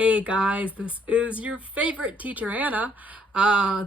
Hey guys, this is your favorite teacher, Anna.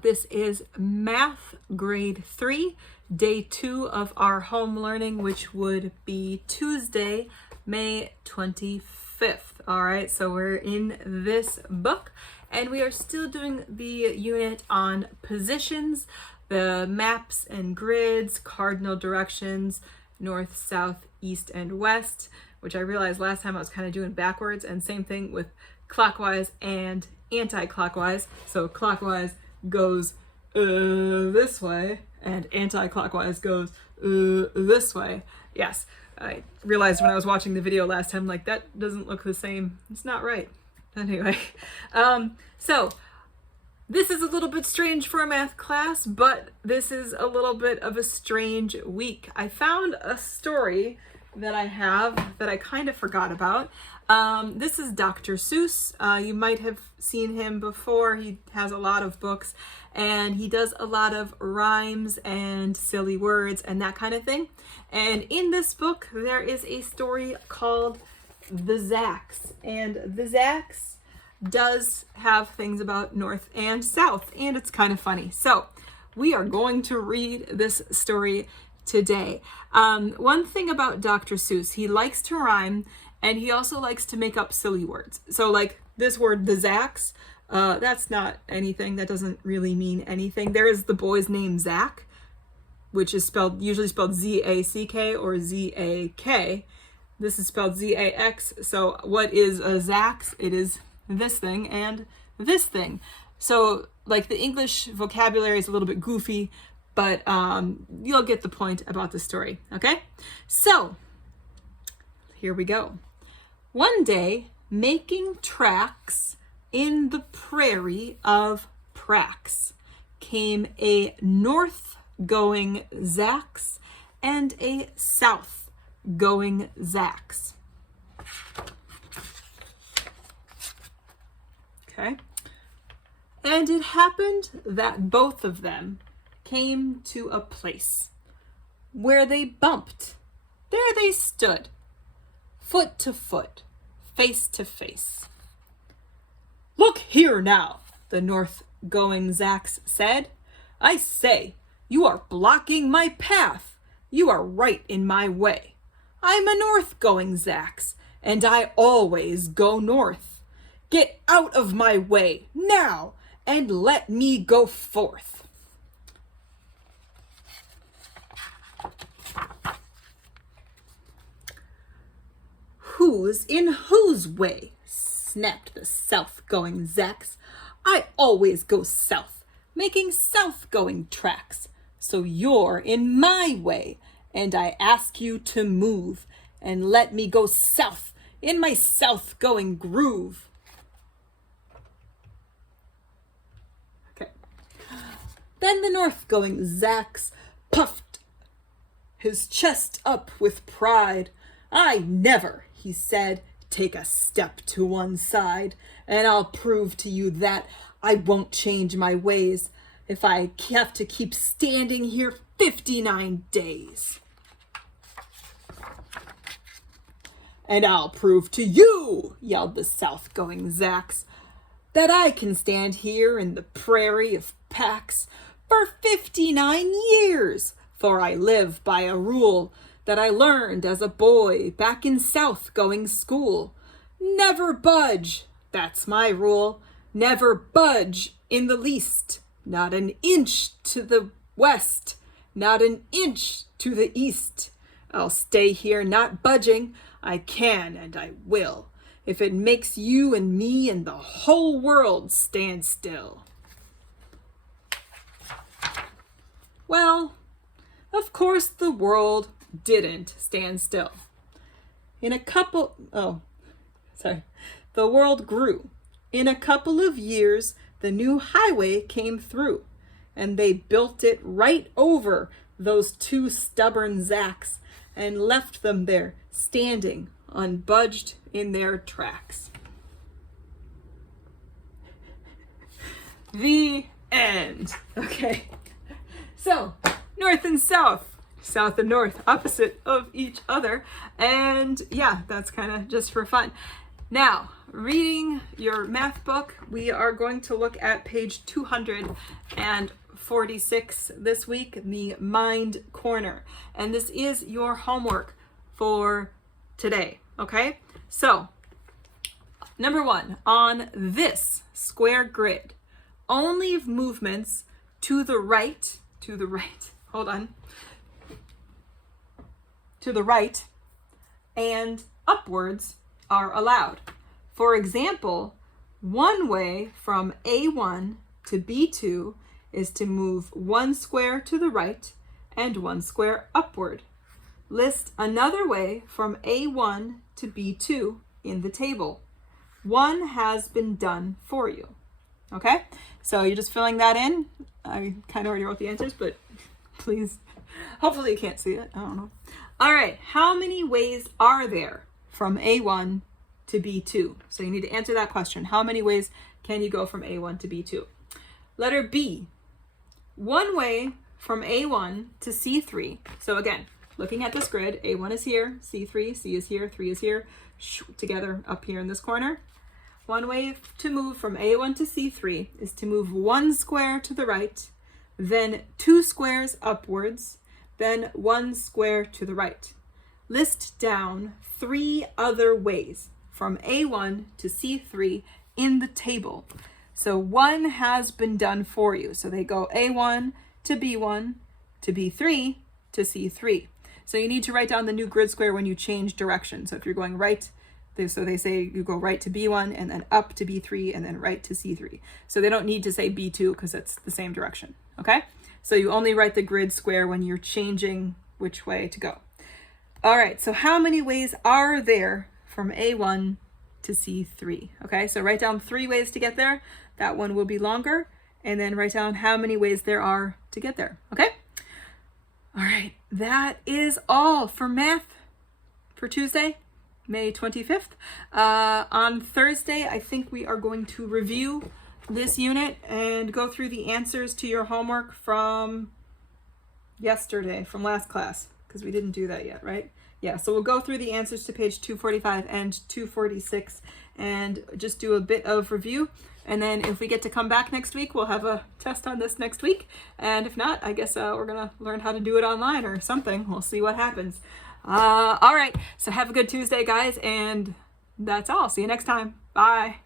This is Math Grade 3, Day 2 of our home learning, which would be Tuesday, May 25th. All right, so we're in this book, and we are still doing the unit on positions, the maps and grids, cardinal directions, north, south, east, and west, which I realized last time I was kind of doing backwards, and same thing with clockwise and anti-clockwise. So clockwise goes this way and anti-clockwise goes this way. Yes, I realized when I was watching the video last time, like, that doesn't look the same. It's not right. Anyway, so this is a little bit strange for a math class, but this is a little bit of a strange week. I found a story that I have that I kind of forgot about. This is Dr. Seuss. You might have seen him before. He has a lot of books and he does a lot of rhymes and silly words and that kind of thing. And in this book, there is a story called The Zacks. And The Zacks does have things about north and south, and it's kind of funny. So we are going to read this story today. One thing about Dr. Seuss, he likes to rhyme and he also likes to make up silly words. So like this word, the Zacks, that's not anything. That doesn't really mean anything. There is the boy's name Zach, which is usually spelled Z-A-C-K or Z-A-K. This is spelled Z-A-X. So what is a Zacks? It is this thing and this thing. So like the English vocabulary is a little bit goofy, but you'll get the point about the story, okay? So here we go. One day, making tracks in the prairie of Prax, came a north-going Zacks and a south-going Zacks. Okay. And it happened that both of them came to a place where they bumped. There they stood, foot to foot, face to face. "Look here now," the north-going Zacks said. "I say, you are blocking my path. You are right in my way. I'm a north-going Zacks, and I always go north. Get out of my way now, and let me go forth." "Who's in whose way?" snapped the south-going Zacks. "I always go south, making south-going tracks. So you're in my way, and I ask you to move and let me go south in my south-going groove." Okay. Then the north-going Zacks puffed his chest up with pride. "I never," he said, "take a step to one side, and I'll prove to you that I won't change my ways if I have to keep standing here 59 days. "And I'll prove to you," yelled the south-going Zacks, "that I can stand here in the prairie of Pax for 59 years, for I live by a rule that I learned as a boy back in south-going school. Never budge, that's my rule. Never budge in the least. Not an inch to the west, not an inch to the east. I'll stay here not budging. I can and I will, if it makes you and me and the whole world stand still." Well, of course the world didn't stand still. The world grew. In a couple of years, the new highway came through, and they built it right over those two stubborn Zacks and left them there, standing, unbudged in their tracks. The end. Okay. So, north and south. South and north, opposite of each other. And yeah, that's kind of just for fun. Now, reading your math book, we are going to look at page 246 this week, the Mind Corner. And this is your homework for today, okay? So, number 1, on this square grid, only movements to the right, hold on, to the right and upwards are allowed. For example, one way from A1 to B2 is to move 1 square to the right and 1 square upward. List another way from A1 to B2 in the table. One has been done for you. Okay, so you're just filling that in. I kind of already wrote the answers, but please, hopefully you can't see it. I don't know. All right, how many ways are there from A1 to B2? So you need to answer that question. How many ways can you go from A1 to B2? Letter B, one way from A1 to C3. So again, looking at this grid, A1 is here, C3, C is here, 3 is here, together up here in this corner. One way to move from A1 to C3 is to move 1 square to the right, then 2 squares upwards, then 1 square to the right. List down 3 other ways from A1 to C3 in the table. So one has been done for you. So they go A1 to B1 to B3 to C3. So you need to write down the new grid square when you change direction. So if you're going right, so they say you go right to B1 and then up to B3 and then right to C3. So they don't need to say B2 because that's the same direction, okay? So you only write the grid square when you're changing which way to go. All right, so how many ways are there from A1 to C3? Okay, so write down 3 ways to get there. That one will be longer. And then write down how many ways there are to get there, okay? All right, that is all for math for Tuesday, May 25th. On Thursday, I think we are going to review this unit and go through the answers to your homework from yesterday, from last class, because we didn't do that yet, right? Yeah, so we'll go through the answers to page 245 and 246 and just do a bit of review. And then if we get to come back next week, we'll have a test on this next week. And if not, I guess we're going to learn how to do it online or something. We'll see what happens. All right, so have a good Tuesday, guys, and that's all. See you next time. Bye.